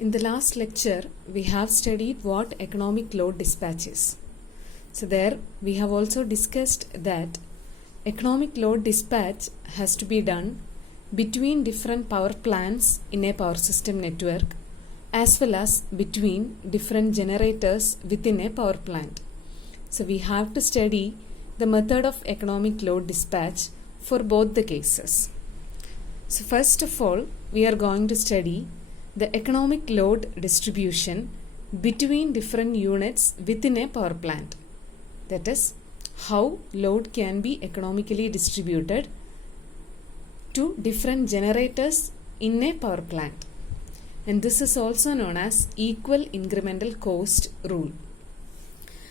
In the last lecture, we have studied what economic load dispatch is. So there we have also discussed that economic load dispatch has to be done between different power plants in a power system network as well as between different generators within a power plant. So we have to study the method of economic load dispatch for both the cases. So first of all, we are going to study the economic load distribution between different units within a power plant. That is, how load can be economically distributed to different generators in a power plant. And this is also known as equal incremental cost rule.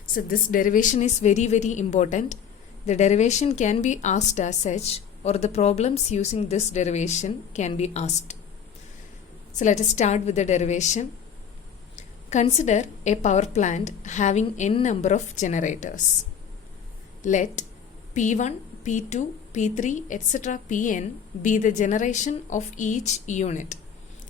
So this derivation is very important. The derivation can be asked as such, or the problems using this derivation can be asked. So let us start with the derivation. Consider a power plant having n number of generators. Let P1, P2, P3, etc. Pn be the generation of each unit.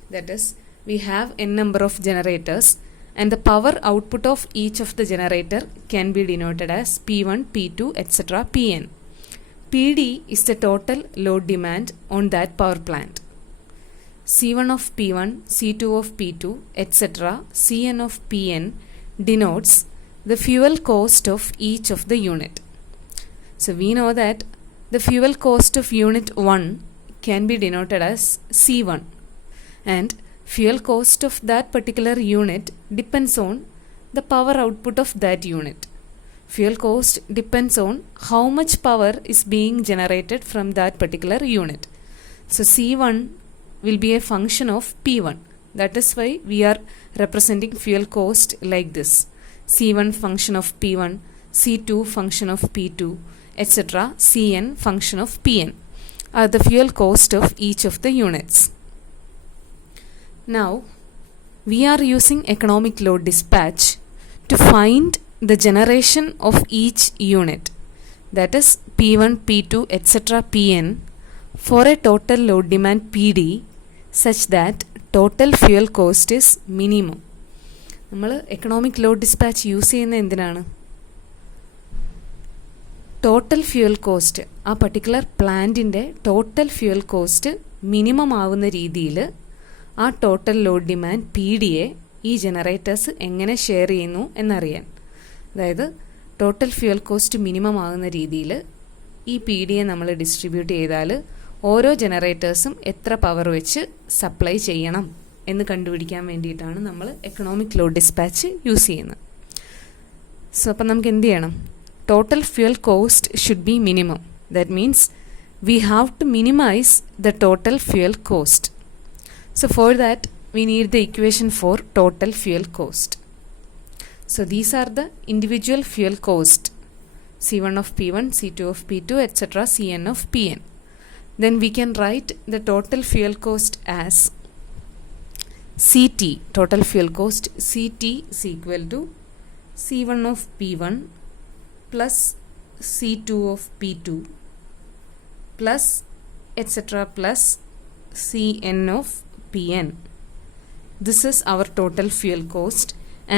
That is, we have n number of generators and the power output of each of the generator can be denoted as P1, P2, etc. Pn. PD is the total load demand on that power plant. C1 of P1, C2 of P2, etc. Cn of Pn denotes the fuel cost of each of the unit. So we know that the fuel cost of unit 1 can be denoted as C1, and fuel cost of that particular unit depends on the power output of that unit. Fuel cost depends on how much power is being generated from that particular unit. So C1 will be a function of P1. That is why we are representing fuel cost like this. C1 function of P1, C2 function of P2, etc. Cn function of Pn are the fuel cost of each of the units. Now, we are using economic load dispatch to find the generation of each unit, that is P1, P2, etc. Pn for a total load demand PD such that total fuel cost is minimum. നമ്മൾ economic load dispatch use ചെയ്യുന്നത് എന്തിനാണ്? Total fuel cost, ആ particular പ്ലാന്റിൻ്റെ total fuel cost minimum ആവുന്ന രീതിയിൽ ആ total load demand P ഡിയെ ഈ generators എങ്ങനെ ഷെയർ ചെയ്യുന്നു എന്നറിയാൻ. അതായത് ടോട്ടൽ ഫ്യൂൽ കോസ്റ്റ് മിനിമം ആകുന്ന രീതിയിൽ ഈ പി ഡിയെ നമ്മൾ ഡിസ്ട്രിബ്യൂട്ട് ചെയ്താൽ ഓരോ ജനറേറ്റേഴ്സും എത്ര പവർ വെച്ച് സപ്ലൈ ചെയ്യണം എന്ന് കണ്ടുപിടിക്കാൻ വേണ്ടിയിട്ടാണ് നമ്മൾ എക്കണോമിക് ലോഡ് ഡിസ്പാച്ച് യൂസ് ചെയ്യുന്നത്. സോ അപ്പം നമുക്ക് എന്ത് ചെയ്യണം? Total fuel cost should be minimum. That means we have to minimize the total fuel cost. So for that we need the equation for total fuel cost. So these are the individual fuel cost, C1 of P1, C2 of P2, etc. Cn of Pn. Then we can write the total fuel cost as Ct, total fuel cost Ct is equal to C1 of P1 plus C2 of P2 plus etc. plus Cn of Pn. This is our total fuel cost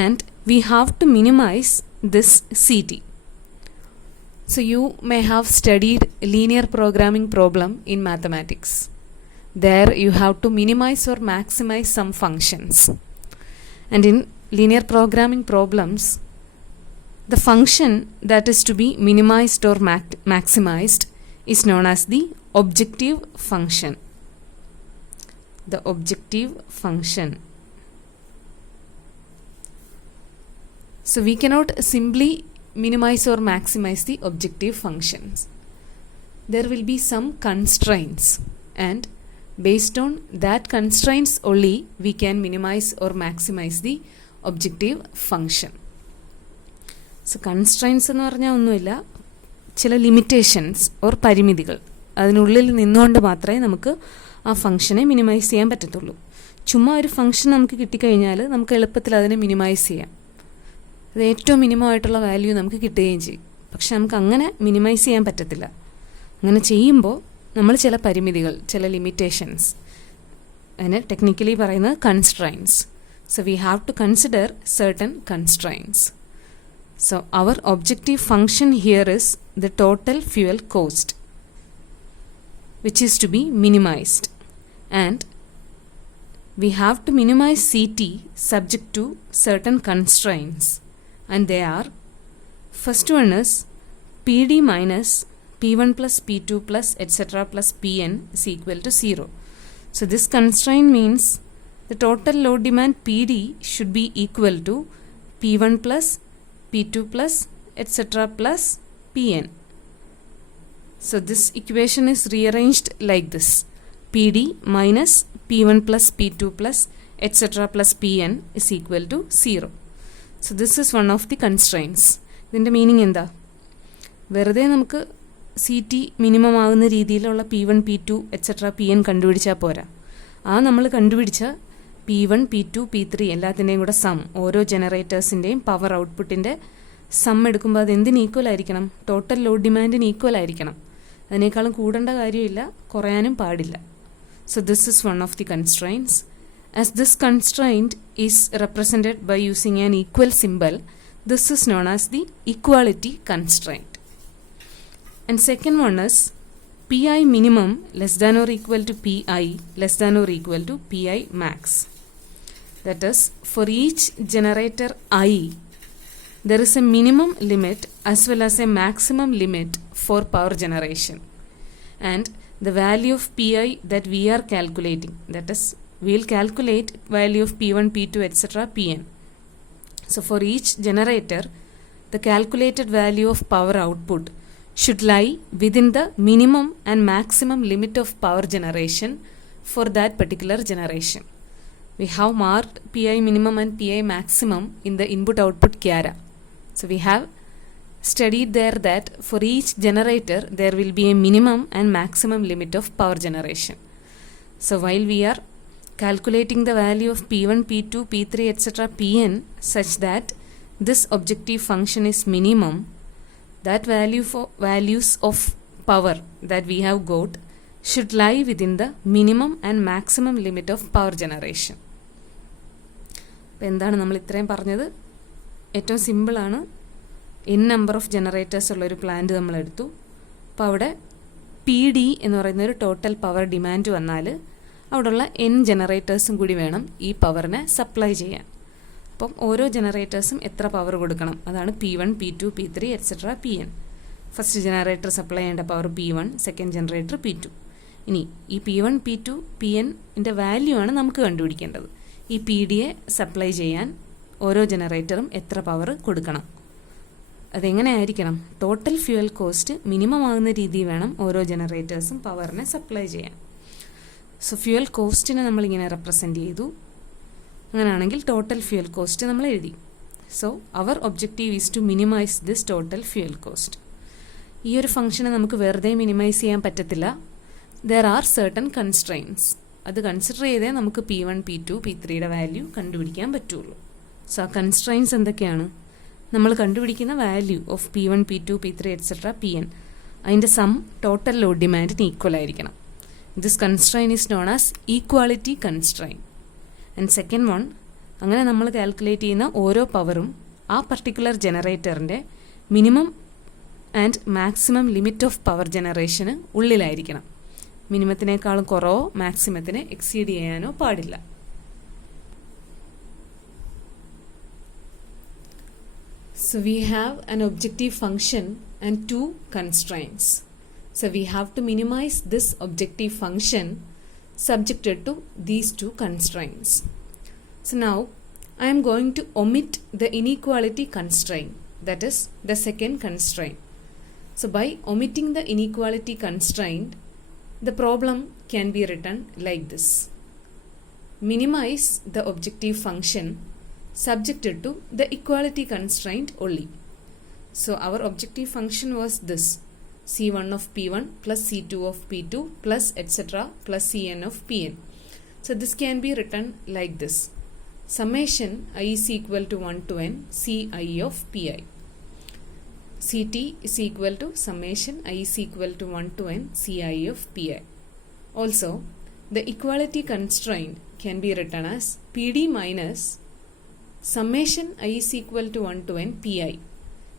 and we have to minimize this Ct. So you may have studied linear programming problem in mathematics. There you have to minimize or maximize some functions. And in linear programming problems, the function that is to be minimized or maximized is known as the objective function. The objective function. So we cannot simply minimize or maximize the objective functions. There will be some constraints and based on that constraints only we can minimize or maximize the objective function. So constraints എന്ന് പറഞ്ഞാൽ ഒന്നുമില്ല, ചില limitations or പരിമിതികൾ, അതിനുള്ളിൽ നിന്നുകൊണ്ട് മാത്രമേ നമുക്ക് ആ ഫംഗ്ഷനെ മിനിമൈസ് ചെയ്യാൻ പറ്റത്തുള്ളൂ. ചുമ്മാ ഒരു ഫംഗ്ഷൻ നമുക്ക് കിട്ടിക്കഴിഞ്ഞാൽ നമുക്ക് എളുപ്പത്തിൽ അതിനെ മിനിമൈസ് ചെയ്യാം. അത് ഏറ്റവും മിനിമം ആയിട്ടുള്ള വാല്യൂ നമുക്ക് കിട്ടുകയും ചെയ്യും. പക്ഷെ നമുക്ക് അങ്ങനെ മിനിമൈസ് ചെയ്യാൻ പറ്റത്തില്ല. അങ്ങനെ ചെയ്യുമ്പോൾ നമ്മൾ ചില പരിമിതികൾ, ചില ലിമിറ്റേഷൻസ്, അതിന് ടെക്നിക്കലി പറയുന്നത് constraints, So we have to consider certain constraints. So our objective function here is the total fuel cost, which is to be minimized, and we have to minimize CT subject to certain constraints, and they are, first one is PD minus P1 plus P2 plus etc. plus Pn is equal to 0. So this constraint means the total load demand PD should be equal to P1 plus P2 plus etc. plus Pn. So this equation is rearranged like this: PD minus P1 plus P2 plus etc. plus Pn is equal to 0. So this is one of the constraints. ഇതിൻ്റെ meaning എന്താ? വെറുതെ നമുക്ക് CT minimum ആകുന്ന രീതിയിലുള്ള P1 P2 etc. Pn കണ്ടുപിടിച്ചാൽ പോരാ. ആ നമ്മൾ കണ്ടുപിടിച്ച P1 P2 P3 എല്ലാത്തിൻ്റെയും കൂടെ സം, ഓരോ ജനറേറ്റേഴ്സിൻ്റെയും പവർ ഔട്ട്പുട്ടിൻ്റെ സം എടുക്കുമ്പോൾ അത് എന്തിന് ഈക്വൽ ആയിരിക്കണം? ടോട്ടൽ ലോഡ് ഡിമാൻഡിന് ഈക്വൽ ആയിരിക്കണം. അതിനേക്കാളും കൂടേണ്ട കാര്യമില്ല, കുറയാനും പാടില്ല. So this is one of the constraints. As this constraint is represented by using an equal symbol, this is known as the equality constraint. And second one is Pi minimum less than or equal to Pi less than or equal to Pi max. That is, for each generator I, there is a minimum limit as well as a maximum limit for power generation. And the value of Pi that we are calculating, that is, we will calculate value of P1, P2, etc. Pn. So for each generator, the calculated value of power output should lie within the minimum and maximum limit of power generation for that particular generation. We have marked Pi minimum and Pi maximum in the input output Chiara. So we have studied there that for each generator there will be a minimum and maximum limit of power generation. So while we are calculating the value of P1, P2, P3, etc. Pn such that this objective function is minimum, that values of power that we have got should lie within the minimum and maximum limit of power generation. അപ്പോൾ എന്താണ് നമ്മൾ ഇത്രയും പറഞ്ഞത്? ഏറ്റവും സിമ്പിളാണ്. n number of generators ഉള്ളൊരു plant നമ്മളെടുത്തു. അപ്പോൾ അവിടെ PD എന്ന് പറയുന്ന ഒരു ടോട്ടൽ പവർ ഡിമാൻഡ് വന്നാൽ അവിടെയുള്ള n ജനറേറ്റേഴ്സും കൂടി വേണം ഈ പവറിനെ സപ്ലൈ ചെയ്യാൻ. അപ്പം ഓരോ ജനറേറ്റേഴ്സും എത്ര പവർ കൊടുക്കണം? അതാണ് P1, P2, P3, etc. Pn. First generator supply ചെയ്യേണ്ട power P1, second generator P2. ഇനി ഈ P1, P2, Pnൻ്റെ വാല്യൂ ആണ് നമുക്ക് കണ്ടുപിടിക്കേണ്ടത്. ഈ PDയെ സപ്ലൈ ചെയ്യാൻ ഓരോ ജനറേറ്ററും എത്ര പവർ കൊടുക്കണം? അതെങ്ങനെ ആയിരിക്കണം? ടോട്ടൽ ഫ്യൂവൽ കോസ്റ്റ് മിനിമം ആകുന്ന രീതിയിൽ വേണം ഓരോ ജനറേറ്റേഴ്സും പവറിനെ സപ്ലൈ ചെയ്യാൻ. സോ ഫ്യൂവൽ കോസ്റ്റിനെ നമ്മളിങ്ങനെ റെപ്രസെൻ്റ് ചെയ്തു. അങ്ങനെയാണെങ്കിൽ ടോട്ടൽ ഫ്യൂവൽ കോസ്റ്റ് നമ്മൾ എഴുതി. So our objective is to minimize this total fuel cost. ഈ ഒരു ഫംഗ്ഷനെ നമുക്ക് വെറുതെ മിനിമൈസ് ചെയ്യാൻ പറ്റത്തില്ല. There are certain constraints. അത് കൺസിഡർ ചെയ്തേ നമുക്ക് P1, P2, P3യുടെ വാല്യൂ കണ്ടുപിടിക്കാൻ പറ്റുള്ളൂ. സോ ആ കൺസ്ട്രെയിൻസ് എന്തൊക്കെയാണ്? നമ്മൾ കണ്ടുപിടിക്കുന്ന value of P1, P2, P3, etc. Pn അതിൻ്റെ സം ടോട്ടൽ ലോഡ് ഡിമാൻഡിന് ഈക്വൽ ആയിരിക്കണം. This constraint is known as equality constraint. And second one, അങ്ങനെ നമ്മൾ കാൽക്കുലേറ്റ് ചെയ്യുന്ന ഓരോ പവറും ആ പർട്ടിക്കുലർ ജനറേറ്ററിൻ്റെ minimum and maximum limit of power ജനറേഷന് ഉള്ളിലായിരിക്കണം. മിനിമത്തിനേക്കാളും കുറവോ മാക്സിമത്തിനെ എക്സീഡ് ചെയ്യാനോ പാടില്ല. So we have an objective function and two constraints. So we have to minimize this objective function subjected to these two constraints. So now I am going to omit the inequality constraint, that is the second constraint. So by omitting the inequality constraint, the problem can be written like this: minimize the objective function subjected to the equality constraint only. So our objective function was this: C1 of P1 plus C2 of P2 plus etc. plus Cn of Pn. So this can be written like this: summation I is equal to 1 to n Ci of Pi. Ct is equal to summation I is equal to 1 to n Ci of Pi. Also, the equality constraint can be written as PD minus summation I is equal to 1 to n pi.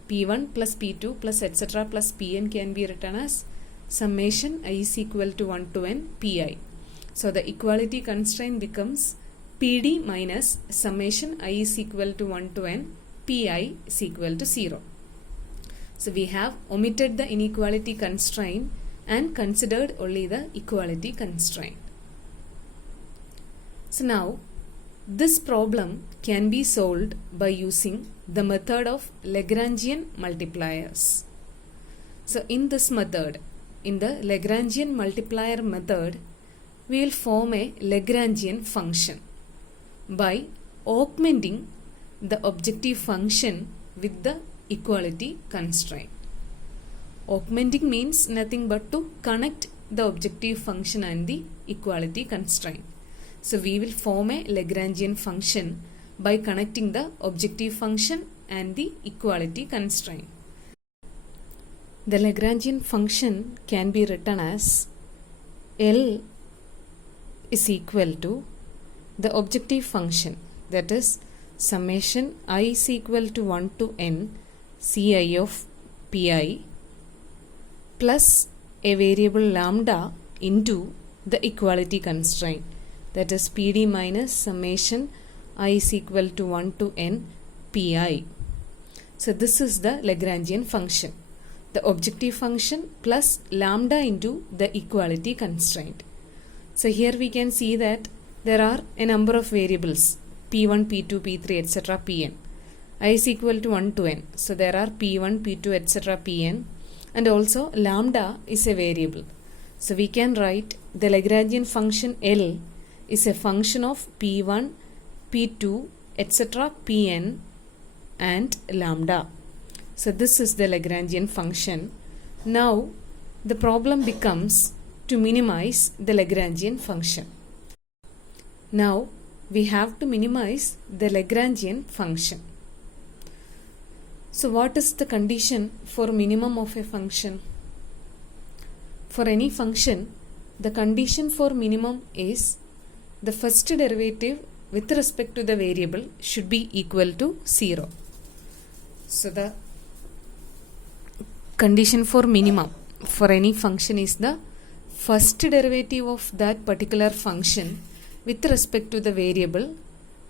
P1 plus P2 plus etc. plus Pn can be written as summation I is equal to 1 to n pi. So the equality constraint becomes Pd minus summation I is equal to 1 to n pi is equal to 0. So we have omitted the inequality constraint and considered only the equality constraint. So now this problem can be solved by using the method of Lagrangian multipliers. So in this method, in the Lagrangian multiplier method, we will form a Lagrangian function by augmenting the objective function with the equality constraint. Augmenting means nothing but to connect the objective function and the equality constraint. So we will form a Lagrangian function by connecting the objective function and the equality constraint. The Lagrangian function can be written as L is equal to the objective function, that is summation I is equal to 1 to n ci of pi plus a variable lambda into the equality constraint, that is Pd minus summation I is equal to 1 to n pi. So this is the Lagrangian function, the objective function plus lambda into the equality constraint. So here we can see that there are a number of variables p1, p2, p3, etc. pn. I is equal to 1 to n. So there are p1, p2, etc. pn, and also lambda is a variable. So we can write the Lagrangian function L is a function of p1, p2, etc. pn and lambda. So this is the Lagrangian function. Now the problem becomes to minimize the Lagrangian function. Now we have to minimize the Lagrangian function. So what is the condition for minimum of a function? For any function, the condition for minimum is the first derivative with respect to the variable should be equal to 0. So the condition for minimum for any function is the first derivative of that particular function with respect to the variable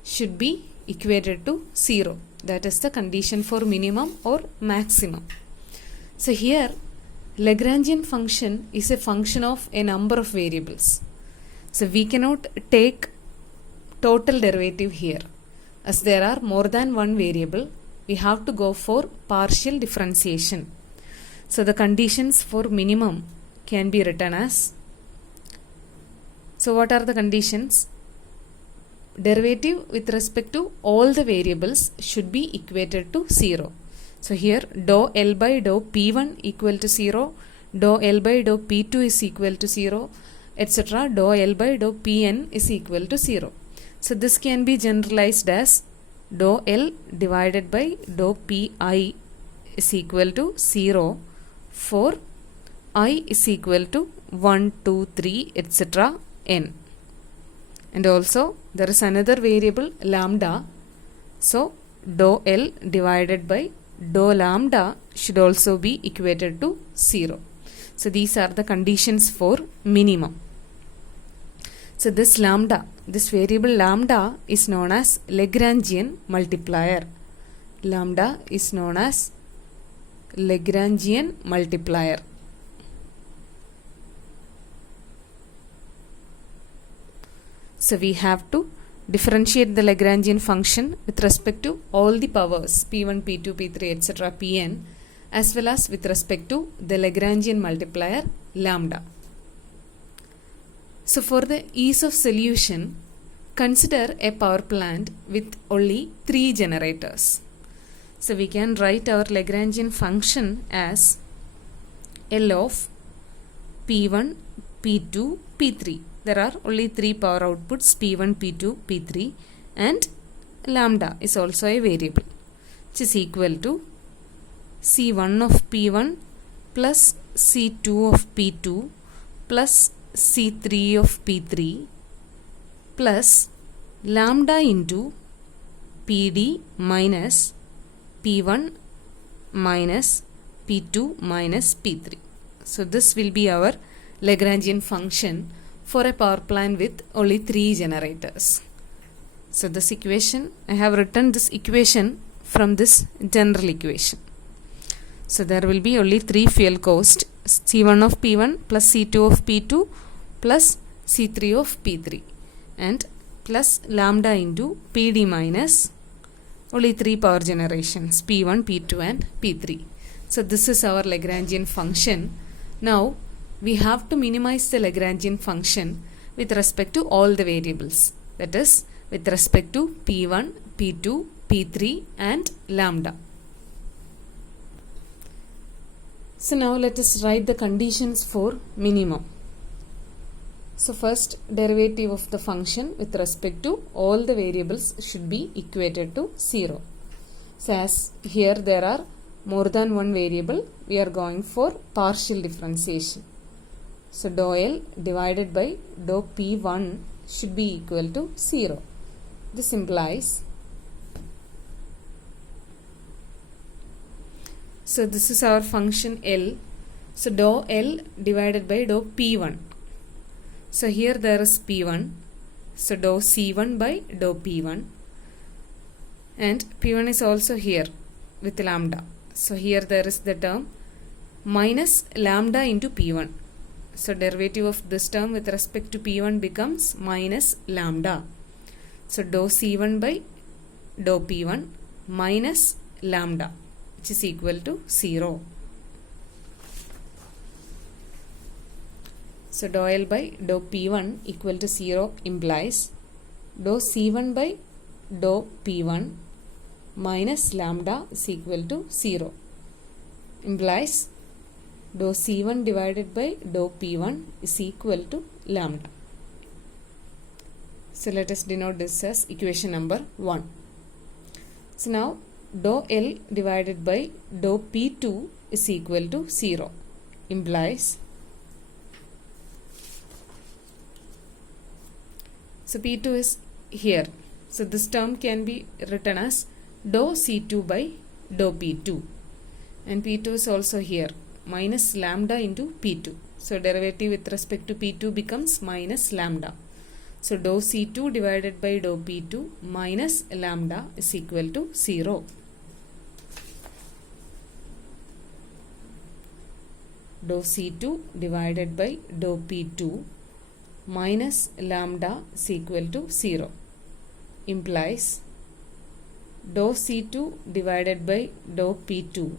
should be equated to 0. That is the condition for minimum or maximum. So here Lagrangian function is a function of a number of variables. So we cannot take total derivative here. As there are more than one variable, we have to go for partial differentiation. So the conditions for minimum can be written as, so what are the conditions? Derivative with respect to all the variables should be equated to 0. So here dou L by dou P1 equal to 0, dou L by dou P2 is equal to 0, etc. Dou L by dou Pn is equal to 0. So this can be generalized as dou L divided by dou Pi is equal to 0 for I is equal to 1, 2, 3, etc. n. And also there is another variable lambda. So dou L divided by dou lambda should also be equated to 0. So these are the conditions for minimum. So this lambda, this variable lambda is known as Lagrangian multiplier. Lambda is known as Lagrangian multiplier. So we have to differentiate the Lagrangian function with respect to all the powers p1, p2, p3, etc. pn, as well as with respect to the Lagrangian multiplier lambda. So for the ease of solution, consider a power plant with only 3 generators. So we can write our Lagrangian function as L of p1, p2, p3. There are only 3 power outputs p1, p2, p3, and lambda is also a variable, which is equal to c1 of p1 plus c2 of p2 plus c3 of p3 plus lambda into PD minus P1 minus P2 minus P3. So this will be our Lagrangian function for a power plant with only 3 generators. So this equation, I have written this equation from this general equation. So there will be only 3 fuel cost, C1 of P1 plus C2 of P2 plus C3 of P3 and plus lambda into PD minus only 3 power generations, P1, P2 and P3. So this is our Lagrangian function. Now we have to minimize the Lagrangian function with respect to all the variables, that is with respect to P1, P2, P3 and lambda. So now let us write the conditions for minimum. So first, derivative of the function with respect to all the variables should be equated to 0. So as here there are more than one variable, we are going for partial differentiation. So dou L divided by dou P1 should be equal to 0. This implies, so this is our function L. So dou L divided by dou P1. So here there is P1. So dou C1 by dou P1. And P1 is also here with lambda. So here there is the term minus lambda into P1. So derivative of this term with respect to P1 becomes minus lambda. So dou C1 by dou P1 minus lambda, which is equal to 0. So dou L by dou P1 equal to 0 implies dou C1 by dou P1 minus lambda is equal to 0. Implies dou C1 divided by dou P1 is equal to lambda. So let us denote this as equation number 1. So now dou L divided by dou P2 is equal to 0. Implies, so P2 is here. So this term can be written as dou C2 by dou P2. And P2 is also here, minus lambda into P2. So derivative with respect to P2 becomes minus lambda. So dou C2 divided by dou P2 minus lambda is equal to 0. Dou C2 divided by dou P2 minus lambda is equal to 0. Implies dou C2 divided by dou P2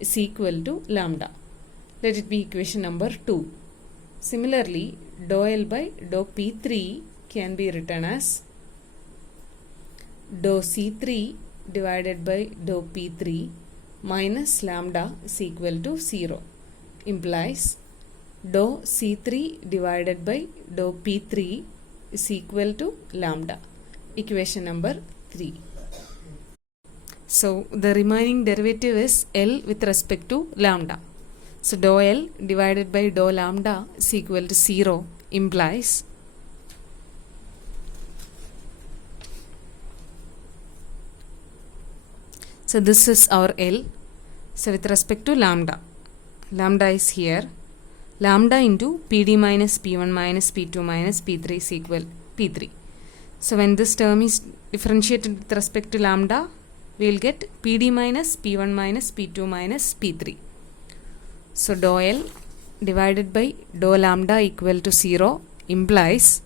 is equal to lambda. Let it be equation number 2. Similarly, dou L by dou P3 can be written as dou C3 divided by dou P3 minus lambda is equal to 0. Implies dou C3 divided by dou P3 is equal to lambda. Equation number 3. So the remaining derivative is L with respect to lambda. So dou L divided by dou lambda is equal to 0 implies so this is our L. So with respect to lambda, lambda is here. Lambda into PD minus P1 minus P2 minus P3 is equal P3. So when this term is differentiated with respect to lambda, we will get PD minus P1 minus P2 minus P3. So dou L divided by dou lambda equal to 0 implies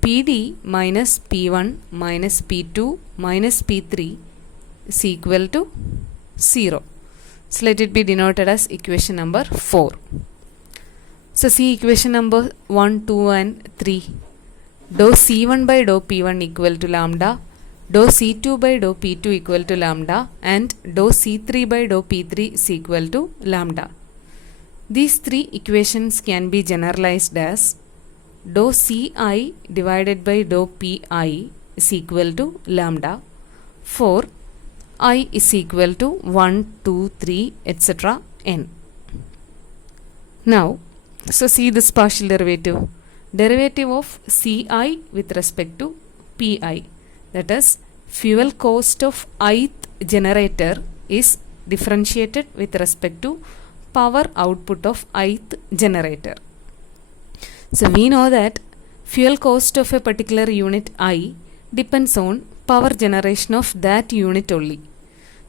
PD minus P1 minus P2 minus P3 is equal to 0. So let it be denoted as equation number 4. So see equation number 1, 2 and 3. Dou C1 by dou P1 equal to lambda, dou C2 by dou P2 equal to lambda and dou C3 by dou P3 is equal to lambda. These three equations can be generalized as dou Ci divided by dou Pi is equal to lambda for I is equal to 1, 2, 3 etc. n. Now, so see this partial derivative. Derivative of Ci with respect to Pi, that is fuel cost of ith generator is differentiated with respect to power output of ith generator. So we know that fuel cost of a particular unit I depends on power generation of that unit only.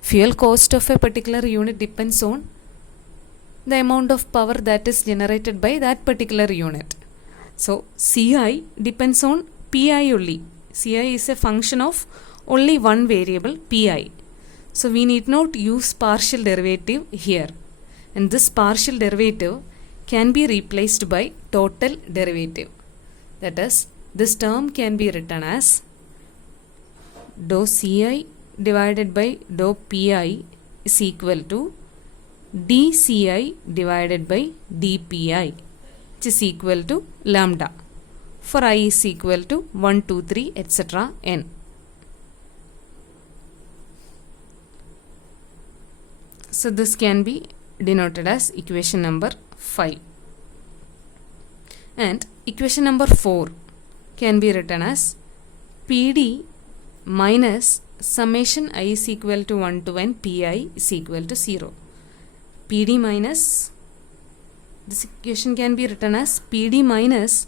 Fuel cost of a particular unit depends on the amount of power that is generated by that particular unit. So Ci depends on Pi only. Ci is a function of only one variable Pi. So we need not use partial derivative here. And this partial derivative can be replaced by total derivative. That is, this term can be written as dou Ci divided by dou Pi is equal to dCi divided by dPi, which is equal to lambda for I is equal to 1, 2, 3, etc. n. So this can be denoted as equation number 5. And equation number 4 can be written as PD minus summation I is equal to 1 to n Pi is equal to 0. PD minus, this equation can be written as PD minus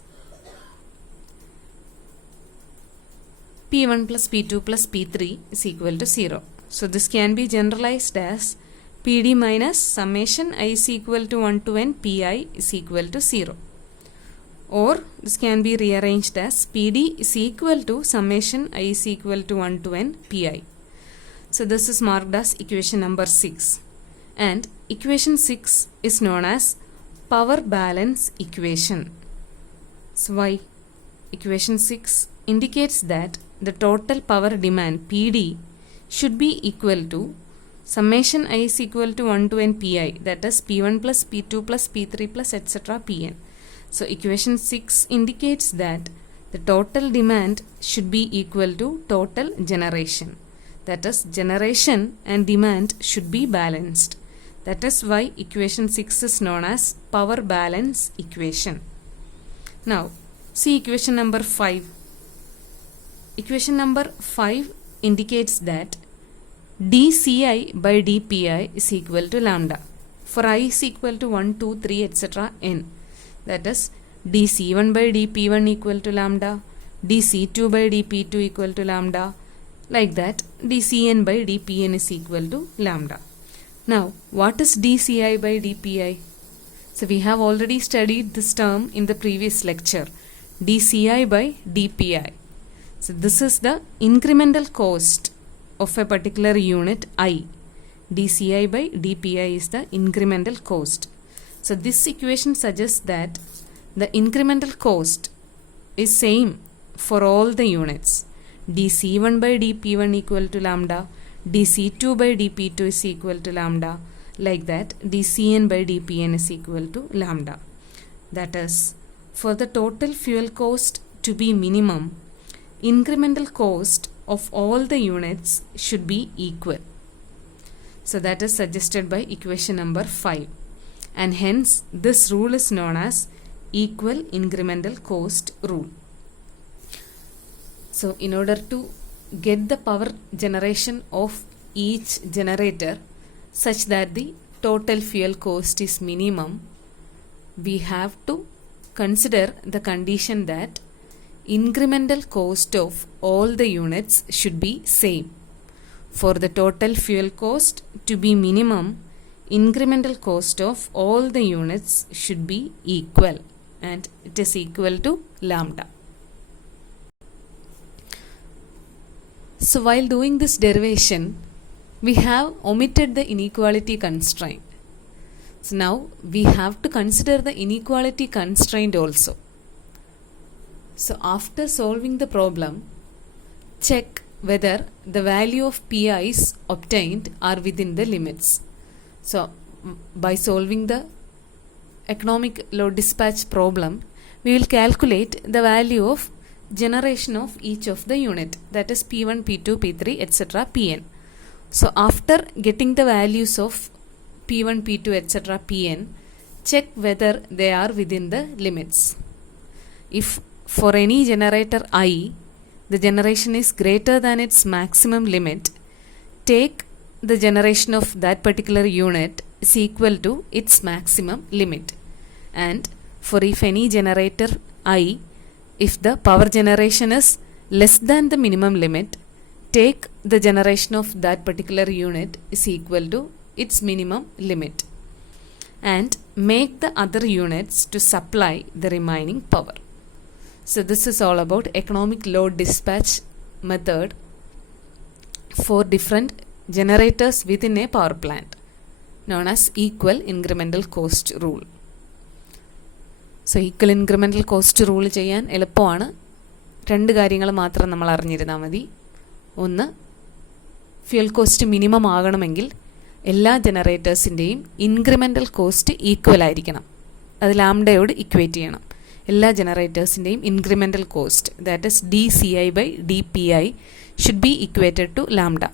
P1 plus P2 plus P3 is equal to 0. So this can be generalized as PD minus summation I is equal to 1 to n Pi is equal to 0. Or this can be rearranged as PD is equal to summation I is equal to 1 to n Pi. So this is marked as equation number 6. And equation 6 is known as power balance equation. So why? Equation 6 indicates that the total power demand PD should be equal to summation I is equal to 1 to n Pi, that is P1 plus P2 plus P3 plus etc. Pn. So equation 6 indicates that the total demand should be equal to total generation. That is, generation and demand should be balanced. That is why equation 6 is known as power balance equation. Now, see equation number 5. Equation number 5 indicates that dCi by dPi is equal to lambda for I is equal to 1, 2, 3, etc. n. That is, dC1 by dP1 equal to lambda, dC2 by dP2 equal to lambda, like that dCn by dPn is equal to lambda. Now, what is dCi by dPi? So we have already studied this term in the previous lecture, dCi by dPi. So this is the incremental cost of a particular unit I. dCi by dPi is the incremental cost. So this equation suggests that the incremental cost is same for all the units. dC1 by dP1 equal to lambda, dC2 by dP2 is equal to lambda, like that dCn by dPn is equal to lambda. That is, for the total fuel cost to be minimum, incremental cost of all the units should be equal. So that is suggested by equation number 5. And hence this rule is known as equal incremental cost rule. So in order to get the power generation of each generator such that the total fuel cost is minimum, we have to consider the condition that incremental cost of all the units should be same. For the total fuel cost to be minimum, incremental cost of all the units should be equal, and it is equal to lambda. So while doing this derivation, we have omitted the inequality constraint. So now we have to consider the inequality constraint also. So after solving the problem, check whether the value of PIs obtained are within the limits. So by solving the economic load dispatch problem, we will calculate the value of generation of each of the unit, that is P1, P2, P3, etc. Pn. So after getting the values of P1, P2, etc. Pn, check whether they are within the limits. If for any generator I, the generation is greater than its maximum limit, take the generation of that particular unit is equal to its maximum limit. And for if any generator I, if the power generation is less than the minimum limit, take the generation of that particular unit is equal to its minimum limit and make the other units to supply the remaining power. So this is all about economic load dispatch method for different generators within a power plant, known as equal incremental cost rule. So equal incremental cost rule ചെയ്യാൻ എളുപ്പമാണ്. രണ്ട് കാര്യങ്ങൾ മാത്രം നമ്മൾ അറിഞ്ഞിരുന്നാൽ മതി. ഒന്ന്, fuel cost minimum ആകണമെങ്കിൽ എല്ലാ ജനറേറ്റേഴ്സിൻ്റെയും ഇൻക്രിമെൻ്റൽ കോസ്റ്റ് ഈക്വൽ ആയിരിക്കണം. അത് ലാംഡയോട് ഇക്വേറ്റ് ചെയ്യണം. എല്ലാ ജനറേറ്റേഴ്സിൻ്റെയും incremental cost, that is DCI/DPI should be equated to lambda.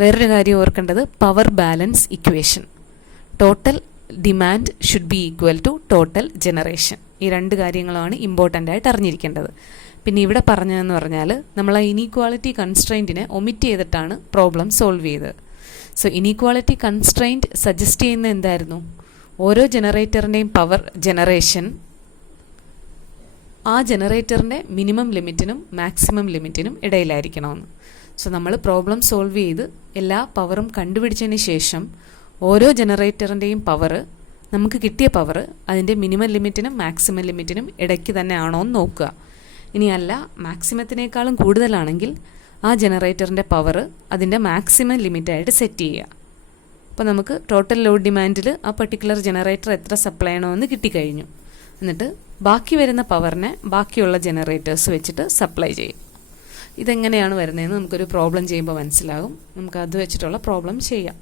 വേറൊരു കാര്യം ഓർക്കേണ്ടത്, power balance equation, total demand should be equal to total generation. ഈ രണ്ട് കാര്യങ്ങളാണ് ഇമ്പോർട്ടൻ്റ് ആയിട്ട് അറിഞ്ഞിരിക്കേണ്ടത്. പിന്നെ ഇവിടെ പറഞ്ഞതെന്ന് പറഞ്ഞാൽ നമ്മൾ ആ ഇനീക്വാളിറ്റി കൺസ്ട്രെയിൻറ്റിനെ ഒമിറ്റ് ചെയ്തിട്ടാണ് പ്രോബ്ലം സോൾവ് ചെയ്തത്. സോ ഇനീക്വാളിറ്റി കൺസ്ട്രെയിൻറ്റ് സജസ്റ്റ് ചെയ്യുന്ന എന്തായിരുന്നു? ഓരോ ജനറേറ്ററിൻ്റെയും പവർ ജനറേഷൻ ആ ജനറേറ്ററിൻ്റെ മിനിമം ലിമിറ്റിനും മാക്സിമം ലിമിറ്റിനും ഇടയിലായിരിക്കണമെന്ന്. സോ നമ്മൾ പ്രോബ്ലം സോൾവ് ചെയ്ത് എല്ലാ പവറും കണ്ടുപിടിച്ചതിന് ശേഷം ഓരോ ജനറേറ്ററിൻ്റെയും പവർ, നമുക്ക് കിട്ടിയ പവർ അതിൻ്റെ മിനിമം ലിമിറ്റിനും മാക്സിമം ലിമിറ്റിനും ഇടയ്ക്ക് തന്നെ ആണോ എന്ന് നോക്കുക. ഇനിയല്ല, മാക്സിമത്തിനേക്കാളും കൂടുതലാണെങ്കിൽ ആ ജനറേറ്ററിൻ്റെ പവർ അതിൻ്റെ മാക്സിമം ലിമിറ്റായിട്ട് സെറ്റ് ചെയ്യുക. അപ്പോൾ നമുക്ക് ടോട്ടൽ ലോഡ് ഡിമാൻഡിൽ ആ പർട്ടിക്കുലർ ജനറേറ്റർ എത്ര സപ്ലൈ ചെയ്യണമെന്ന് കിട്ടിക്കഴിഞ്ഞു. എന്നിട്ട് ബാക്കി വരുന്ന പവറിനെ ബാക്കിയുള്ള ജനറേറ്റേഴ്സ് വെച്ചിട്ട് സപ്ലൈ ചെയ്യും. ഇതെങ്ങനെയാണ് വരുന്നതെന്ന് നമുക്കൊരു പ്രോബ്ലം ചെയ്യുമ്പോൾ മനസ്സിലാകും. നമുക്ക് അത് വെച്ചിട്ടുള്ള പ്രോബ്ലം ചെയ്യാം.